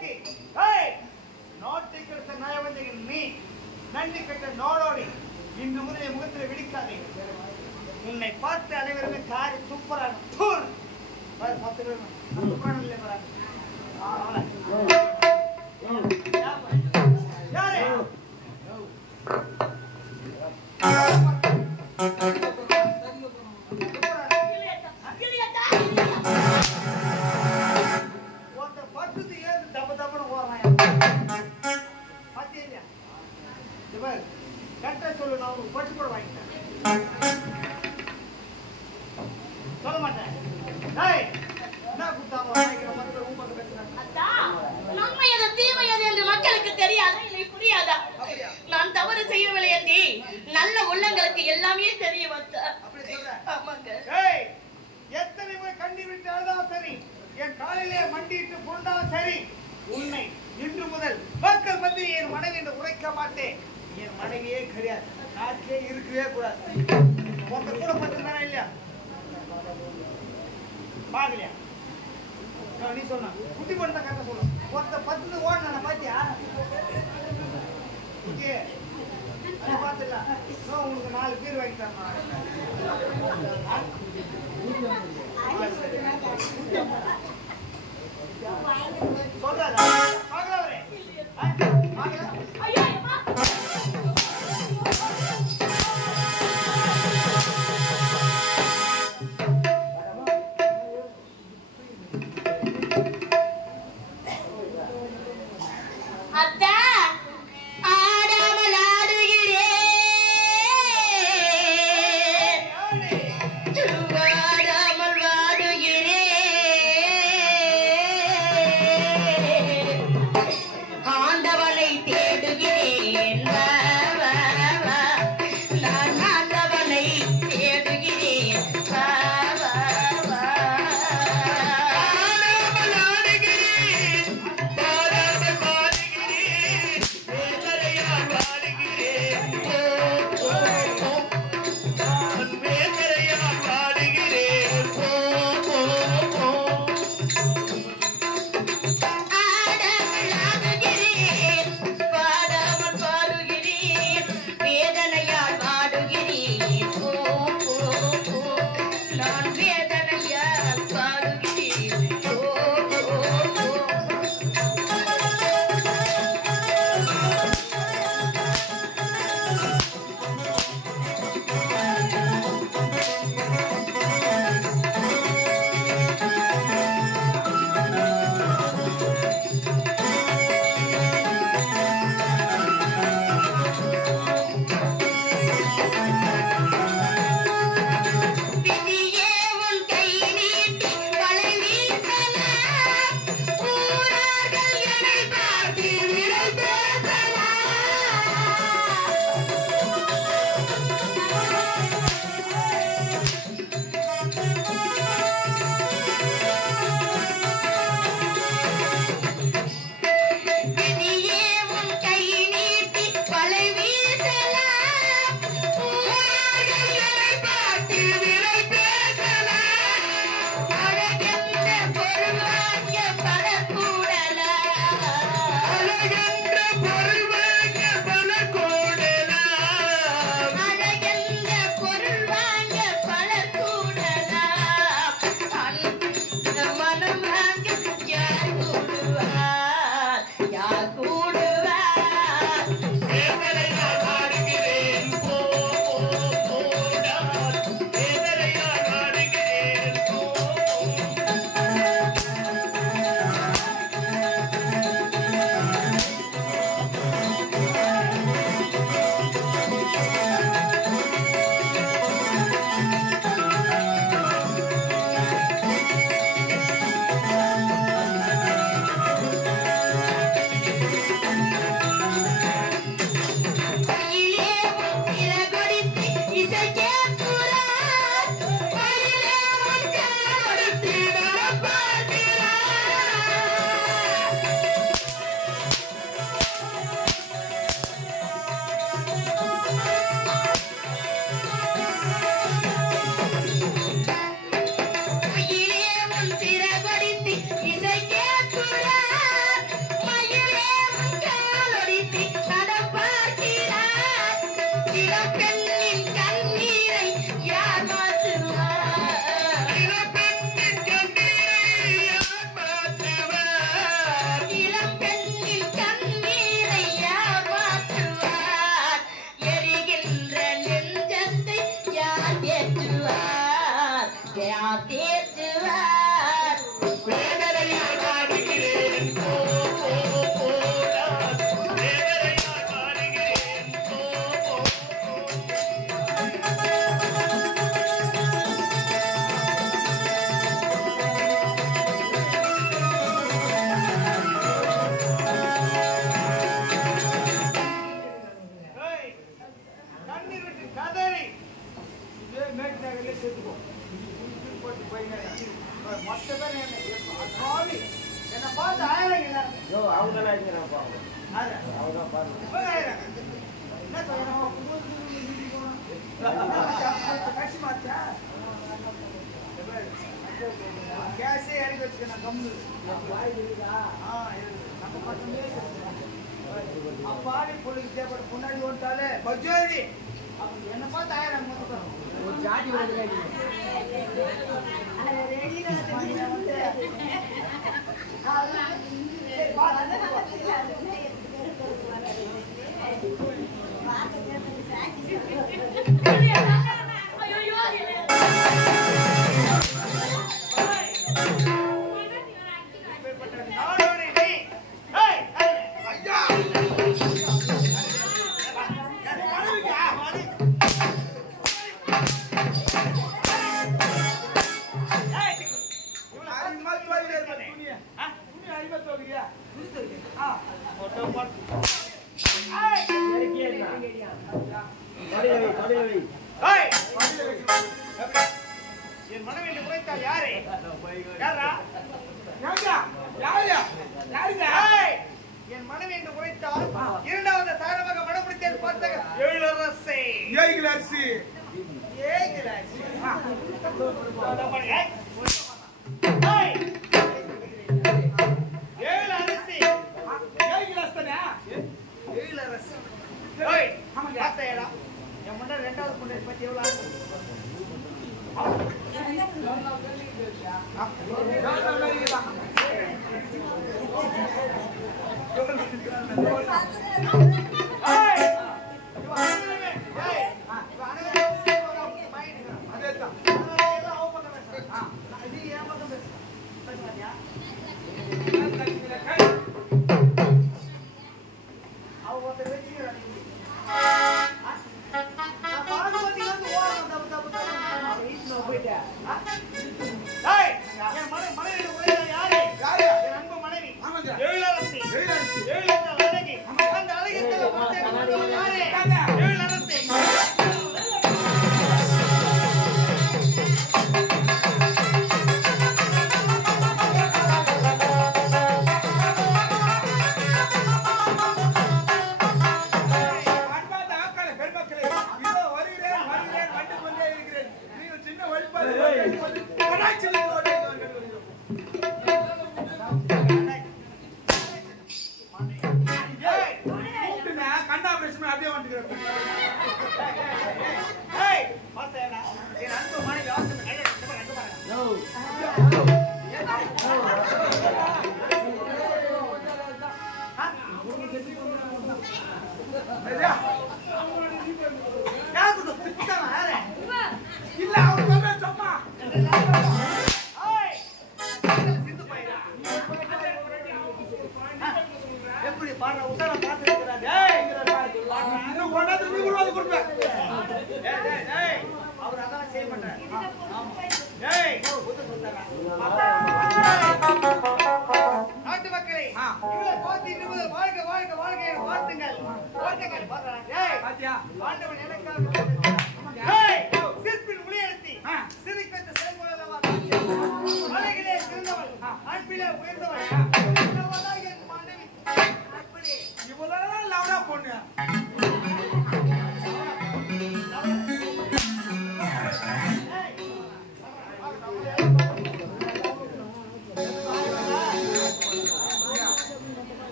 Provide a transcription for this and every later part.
நாளைக்கு நோட்டை கெடுத்த நயவஞ்சகன் நீ நன்றி கெட்ட நோடோடி இன்று முதலே முகத்தில் விழிக்காதே. உன்னை பார்த்து அனைவருமே காரி துப்புறாங்க. யாரே கட்ட சொல்லு, நான் உங்களுக்கு பட்டு கூட வாங்கிட்டேன். சொல்ல மாட்டேன். என்ன கொடுத்தாங்க நன்மை எது தீமை எது என்று மக்களுக்கு தெரியாதா இல்லை புரியாதா? நான் தவறு செய்யவில்லை என்று நல்ல உள்ளங்களுக்கு எல்லாமே தெரிய வந்த. எத்தனை பேர் கண்டி விட்டாலும் சரி, என் காலையிலே மண்டிட்டு கொண்டாலும் சரி, உன்னை இன்று முதல் மக்கள் மத்தியில் என் மனைவி என்று உரைக்க மாட்டேன். என் மனைவியே கிடையாது, நாட்டிலே இருக்கவே கூடாது. ஒருத்தர் கூட பத்திருந்தானா இல்லையா? பாக்கலையா? நீ சொன்ன குட்டி பண்ண கரெக்டா சொல்ல. ஒருத்தர் பத்து ஓடன பாத்தியா? பாத்துல உங்களுக்கு 4 பேர் வாங்கி தரணும். சொல்றாரா? பாக்கலாவரே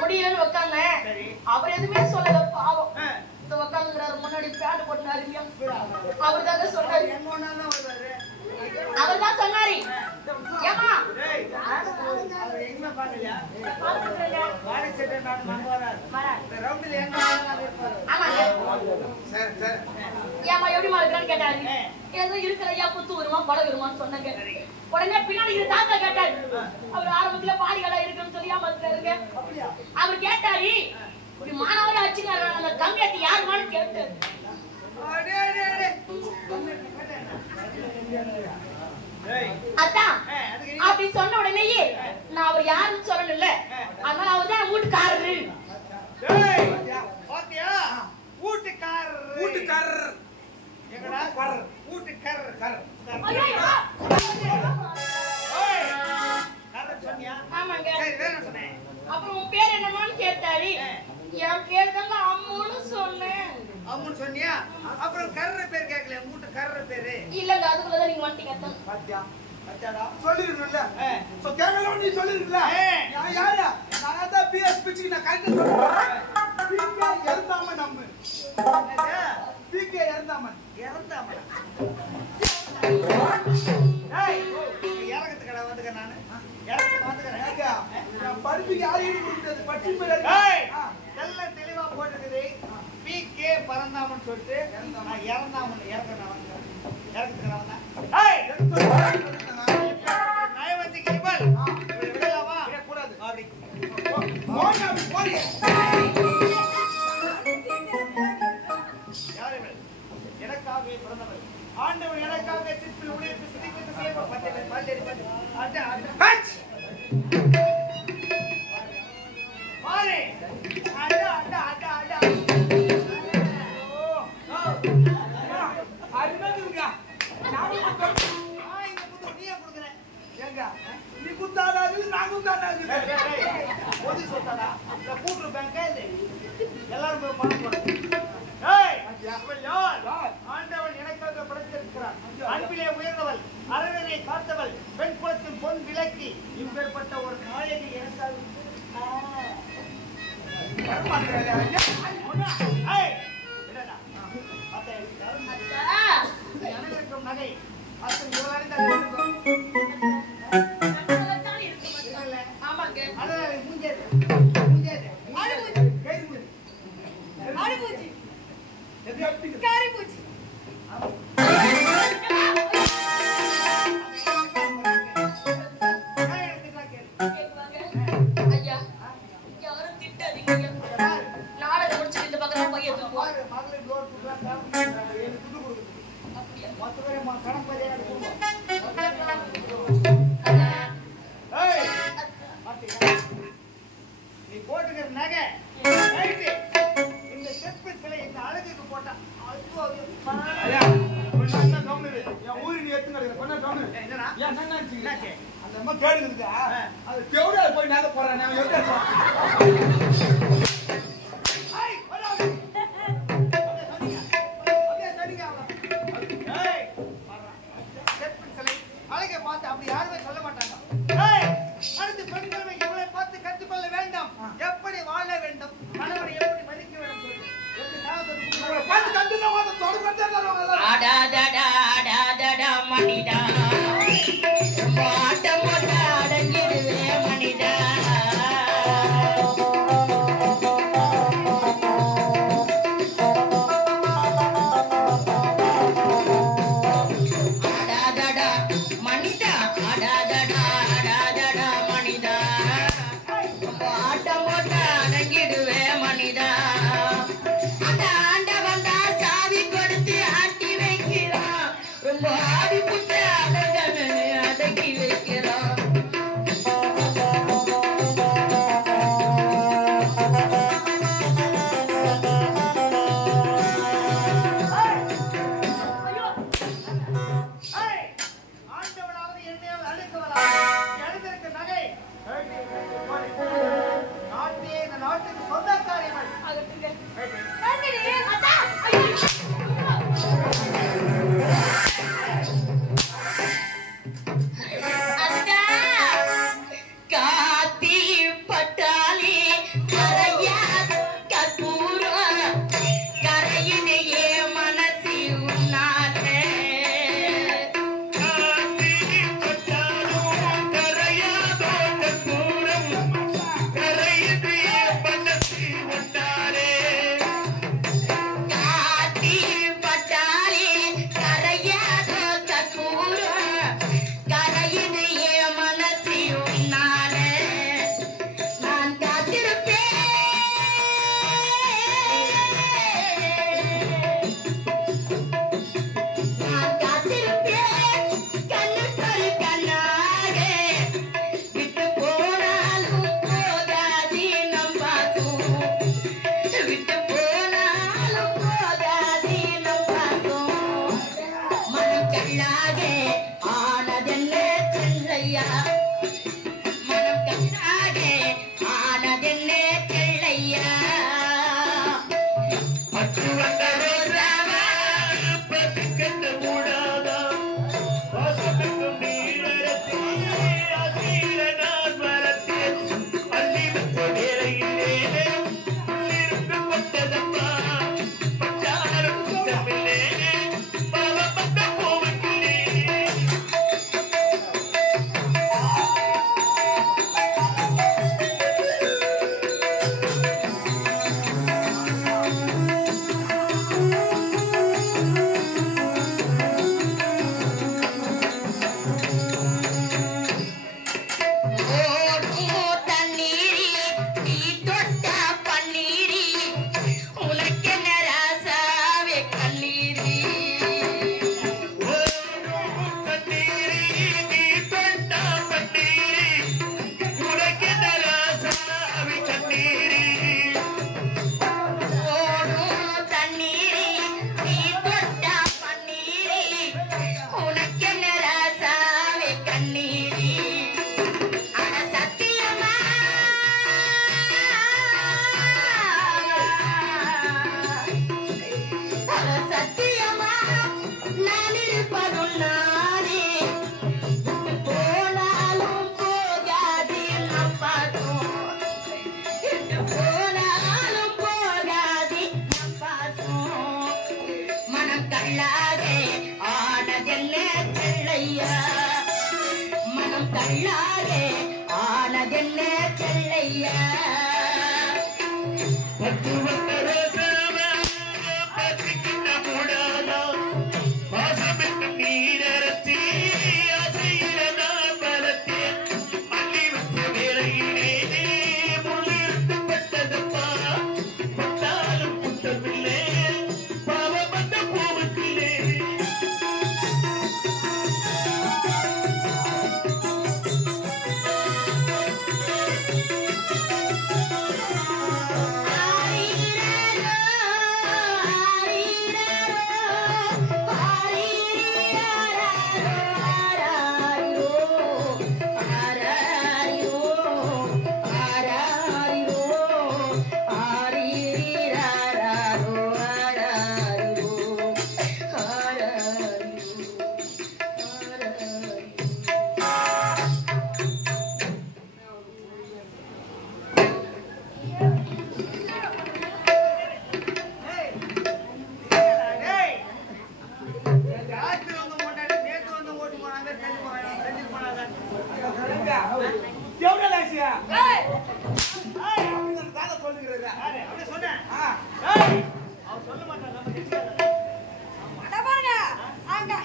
முடியலன்னு உட்கார்ந்த அவர் எதுவுமே சொல்லல பாவம். இந்த உட்காந்துக்கிறாரு முன்னாடி பேண்ட் போட்டு அருமையா அவர் தாங்க சொன்னாரு. அவர் தான் சொன்னாரு. ஏமா ஏமா எப்படி மாறுக்கிறான்னு கேட்டாரு. ஏதோ இருக்கிற ஐயா புத்து வருமா பழகுருமான்னு சொன்னாங்க. உடனே பின்னாடி தாத்தா கேட்டாரு. அவர் ஆரம்பத்துல பாடிகளா இருக்குன்னு சொல்லி ஏமாத்துறாருங்க. அவர் கேட்டாரு இப்படி மாணவரை வச்சுக்காரு அந்த கம்மியாத்தி யாருமான்னு கேட்டாரு. அதான் அப்படி சொன்ன உடனேயே நான் அவர் யாருன்னு சொல்லல. அதனால அவர் தான் வீட்டுக்காரரு. வீட்டுக்காரர் எங்கடா வீட்டுக்காரர் ஆமாங்க. அப்புறம் உன் பேர் என்னமான்னு கேட்டாரு. என் பேர் தாங்க அம்முன்னு சொன்னேன். அம்முன்னு சொன்னியா? அப்புறம் கர்ற பேர் கேட்கல. மூட்டு கர்ற பேரு இல்லங்க. அதுக்குள்ளதான் நீங்க வந்துட்டீங்க. பாத்தியா பாத்தியாடா சொல்லிருக்கல. சோ கேமரா நீ சொல்லிருக்கல. நான் யாரா? நான் தான் பிஎஸ் பிச்சி நான் கரெக்ட்டா சொல்றேன். பிகே இறந்தாம நம்ம. என்னது? பிகே இறந்தாம. ஏய் இறங்கத்துக்கடா வந்துக்க நானு. இறங்கத்துக்கு வந்துக்கறேன். நான் படிப்புக்கு யாரையும் கொடுத்தது பட்டி மேல. ஏய் நல்ல தெளிவா போட்டுக்குது. பிகே பறந்தாமன்னு சொல்லிட்டு நான் இறந்தாமன்னு இறங்கறேன் வந்து. இறங்கத்துக்கடா வந்தா. ஏய் நயவந்தி கிபல். விடலாமா? விடக்கூடாது. அப்படி போடா போறியா? எனக்காகவே பிறந்தவர் ஆண்டவர் எனக்காக சிற்பில் உடைத்து சிரித்து சேவை பத்தேன் பல்லேரி பல்லேரி அட அட மாரே அட அட அட அட ஓ அருமைங்க நாம இந்த புது நீயே குடுக்குறேன் ஏங்க நீ குத்தாடாது நான் குத்தாடாது ஓதி சொத்தாடா இந்த கூட்ரு பேங்க் எல்லாரும் போய் பணம் போடுங்க. ஏய் அவள் யார்? ஆண்டவன் எனக்காக படைத்திருக்கிறான். அன்பிலே உயர்ந்தவள், அரணனை காத்தவள், பெண் குலத்தின் பொன் விளக்கி இப்பேற்பட்ட ஒரு நாயகி எனக்காக. நகை அத்தனை நீ போட்டுக்கிற நகை இந்த செப்பு சிலை இந்த அழகுக்கு போட்டா ஊரு நீ எத்துங்க என்னன்னா அந்த அம்மா கேடுக்குதுக்கா அது தேவையா போய் நகை போறேன் அழகை பார்த்து அப்படி யாருமே சொல்ல மாட்டாங்க. அடுத்து பெண்களை இவளை பார்த்து கற்றுக்கொள்ள வேண்டும். எப்படி வாழ வேண்டும், கணவரை எப்படி மதிக்க வேண்டும் சொல்லி எப்படி பார்த்து கற்றுக்கொள்ள மனிதா அடங்கிடுவே மனிதா ஆடி புட்ட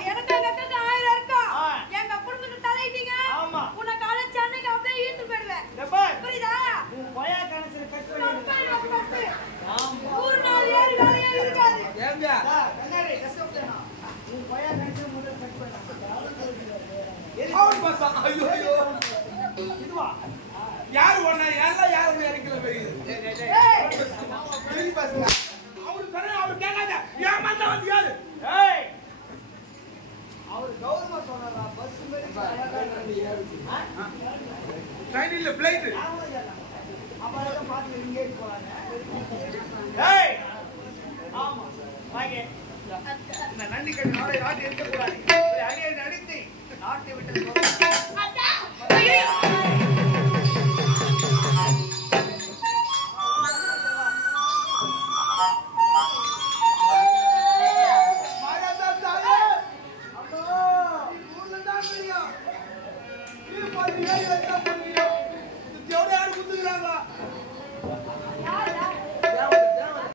எனக்கு